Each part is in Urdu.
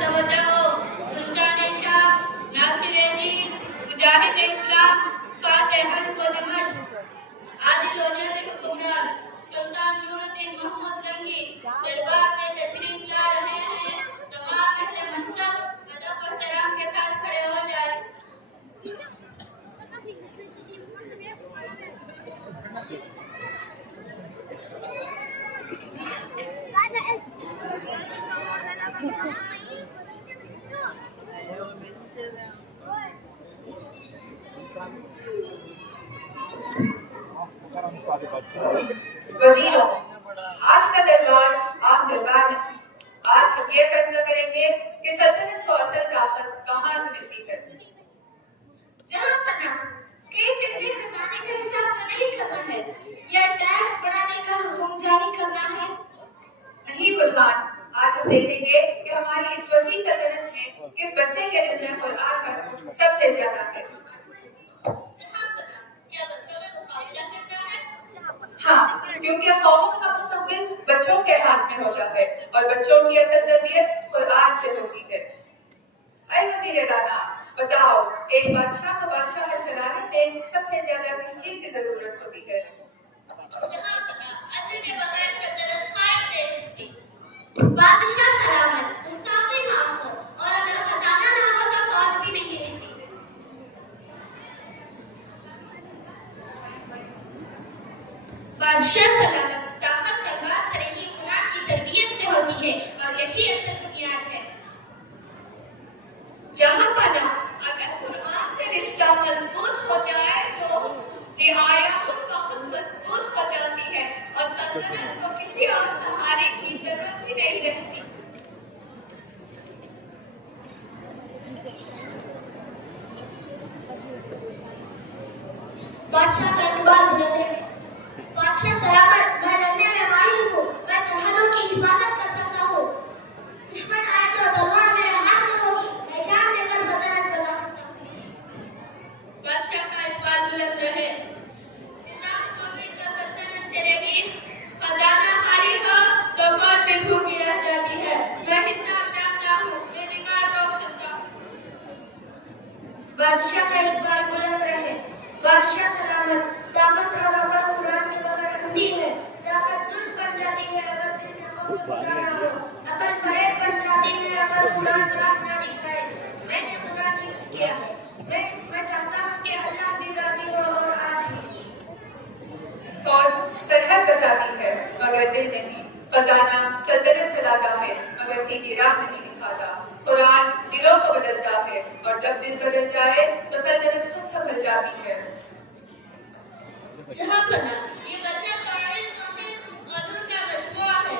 توجہ ہو سلطان شاہ ناصر الدین مجاہد اسلام فاتح حلب و دمشق عادل و جبر حکمران سلطان نور الدین محمد زنگی دربار میں تشریف لا رہے ہیں۔ تمام اہل منصب ادب و احترام کے ساتھ کھڑے ہو جائیں۔ وزیروں، آج کا دربار عام دربار نہیں۔ آج ہم یہ فیصلہ کریں گے کہ سلطنت کو اصل طاقت کہاں سے ملتی ہے۔ جہاں پناہ ایک فیصد خزانے کا حساب تو نہیں کرنا ہے یا ٹیکس بڑھانے کا حکم جاری کرنا ہے؟ نہیں برہان، آج ہم دیکھیں گے کہ ہماری اس وسیع سلطنت میں کس بچے کے دل میں قرآن کا نور سب سے زیادہ ہے۔ جہاں پناہ کیا بچوں میں مقابلہ کرنا ہے؟ ہاں، کیونکہ قوموں کا مستقبل بچوں کے ہاتھ میں ہوتا ہے اور بچوں کی اصل تربیت قرآن سے ہوتی ہے۔ اے وزیر دانا، بتاؤ ایک بادشاہ کو بادشاہت چلانے میں سب سے زیادہ کس چیز کی ضرورت ہوتی ہے؟ جہاں پناہ عدل کے بغیر سلطنت قائم نہیں ہوتی۔ بادشاہ سلامت، مستعفی معاف ہو اور اگر خزانہ نہ ہو تو فوج بھی نہیں رہتی۔ بادشاہ سلامت، طاقت تلوار سے نہیں قرآن کی تربیت سے ہوتی ہے اور یہی اصل بنیاد ہے۔ جہاں پناہ اگر قرآن سے رشتہ مضبوط ہو جائے تو رعایا خود بخود مضبوط ہو جاتی ہے اور سلطنت کو کسی اور سہارے کی ضرورت ہی نہیں رہتی۔ بادشاہ کا اعتبار بلند رہے۔ بادشاہ سلامت، میں لڑنے میں ماہر ہوں، میں سرحدوں کی حفاظت کر سکتا ہوں۔ دشمن آئے تو تلوار میرے ہاتھ میں ہوگی، میں جان دے کر سلطنت بچا سکتا ہوں۔ بادشاہ کا اقبال بلند رہے۔ نظام ہوگی تو سلطنت چلے گی، خزانہ خالی ہو تو فوج میں بھوکی رہ جاتی ہے۔ میں حساب جانتا ہوں، میں بگاڑ روک سکتا ہوں۔ بادشاہ کا اقبال بلند رہے۔ بادشاہ سلامت، طاقت اور عقل قرآن کے بغیر اندھی ہے۔ طاقت ظلم بن جاتی ہے اگر دل میں خوف خدا نہ ہو۔ عقل فریب بن جاتی ہے اگر قرآن راہ نہ دکھائے۔ میں نے قرآن حفظ کیا ہے۔ میں چاہتا ہوں کہ اللہ بھی راضی ہو اور آپ بھی۔ فوج سرحد بچاتی ہے مگر دل نہیں، خزانہ سلطنت چلاتا ہے مگر سیدھی راہ نہیں دکھاتا۔ قرآن دلوں کو بدلتا ہے اور جب دل بدل جائے تو سلطنت خود سنبھل جاتی ہے۔ جہاں پناہ یہ بچہ تو علم قانون کا مجموعہ ہے۔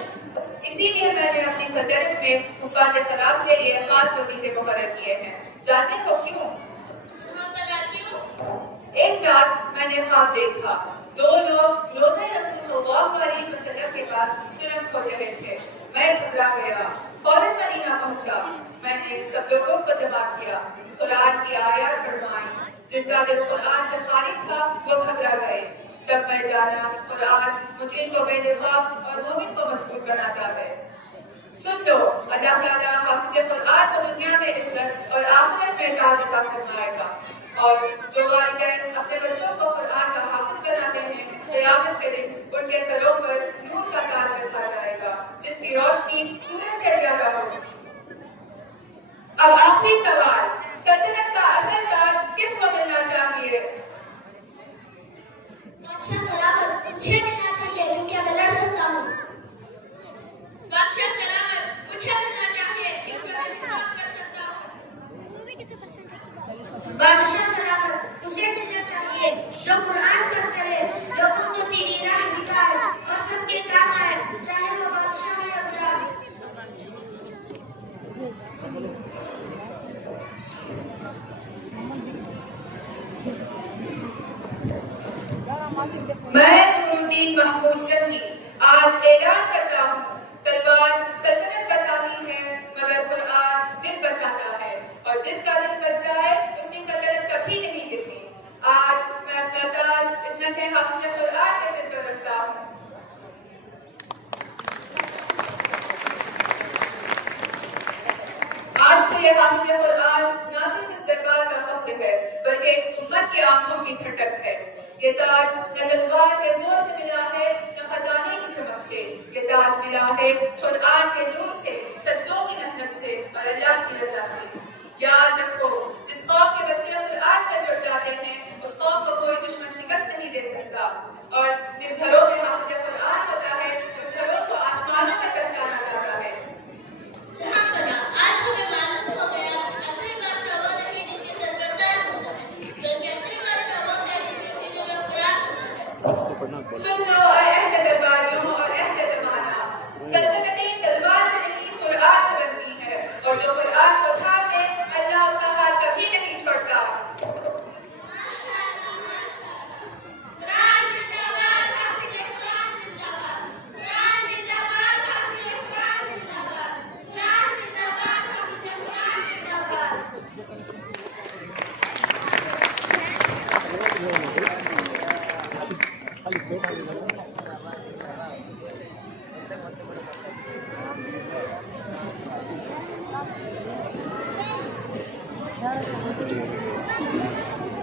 اسی لیے میں نے اپنی سلطنت میں حفاظ خراب کے لیے خاص وظیفے مقرر کیے ہیں۔ جانتے ہو کیوں؟ جہاں پناہ کیوں؟ ایک رات میں نے خواب دیکھا، دو لوگ روزہ رسول صلی اللہ علیہ وسلم کے پاس سرنگ کھود رہے تھے۔ میں گھبرا گیا، فوراً مدینہ پہنچا۔ میں نے سب لوگوں کو جمع کیا، قرآن کی آیات پڑھوائی۔ جن کا دل قرآن سے خالی تھا وہ گھبرا گئے۔ تب میں جانا قرآن مجرم کو بے نقاب اور مومن کو مضبوط بناتا ہے۔ سن لو، اللہ تعالیٰ حافظ قرآن کو دنیا میں عزت اور آخرت میں تاج عطا فرمائے گا، اور جو والدین اپنے بچوں کو قرآن کا حافظ بناتے ہیں قیامت کے دن ان کے سروں پر نور کا تاج رکھا جائے گا جس کی روشنی سورج سے زیادہ ہوگی۔ اب آخری سوال، سلطنت کا اصل تاج کس کو ملنا چاہیے؟ بادشاہ سلامت، مجھے ملنا چاہیے کیونکہ میں لڑ سکتا ہوں۔ بادشاہ سلامت، مجھے ملنا چاہیے کیونکہ میں حساب کر سکتا ہوں۔ بادشاہ سلامت، اسے ملنا چاہیے جو قرآن پر چلے، لوگوں کو سیدھی راہ دکھائے اور سب کے کام آئے، چاہے وہ بادشاہ ہو یا غلام۔ میں نور الدین محمود زنگی آج اعلان کرتا ہوں، تلوار سلطنت بچاتی ہے مگر قرآن دل بچاتا ہے، اور جس کا دل بچ جائے اس کی سلطنت کبھی نہیں گرتی۔ آج میں اپنا تاج اس ننھے حافظ قرآن کے سر پر رکھتا ہوں۔ سے یہ حافظ قرآن نہ صرف اس دربار کا فخر ہے بلکہ اس امت کی آنکھوں کی ٹھنڈک ہے۔ یہ تاج نہ تلوار کے زور سے ملا ہے نہ خزانے کی چمک سے، یہ تاج ملا ہے قرآن کے نور سے، سجدوں کی محنت سے اور اللہ کی رضا سے۔ یاد رکھو، جس قوم کے بچے قرآن سے جڑ جاتے ہیں اس قوم کو کوئی دشمن شکست نہیں دے سکتا، اور جن گھروں میں حافظ قرآن ہوتا ہے ان گھروں کو آسمانوں میں پہچانا جاتا ہے۔ جہاں پڑھا آج ہمیں معلوم ہو گیا اصلی بادشاہ وہ نہیں جس کے سر پر تاج ہوتا ہے بلکہ اصلی بادشاہ وہ ہے جس کے سینے میں قرآن ہوتا ہے۔ سن لو اے اہل درباریوں اور اہل زمانہ، سلطنتیں تلوار سے نہیں قرآن سے بنتی ہے، اور جو قرآن کو تھام لے اللہ اس کا ہاتھ کبھی نہیں چھوڑتا۔ Thank you.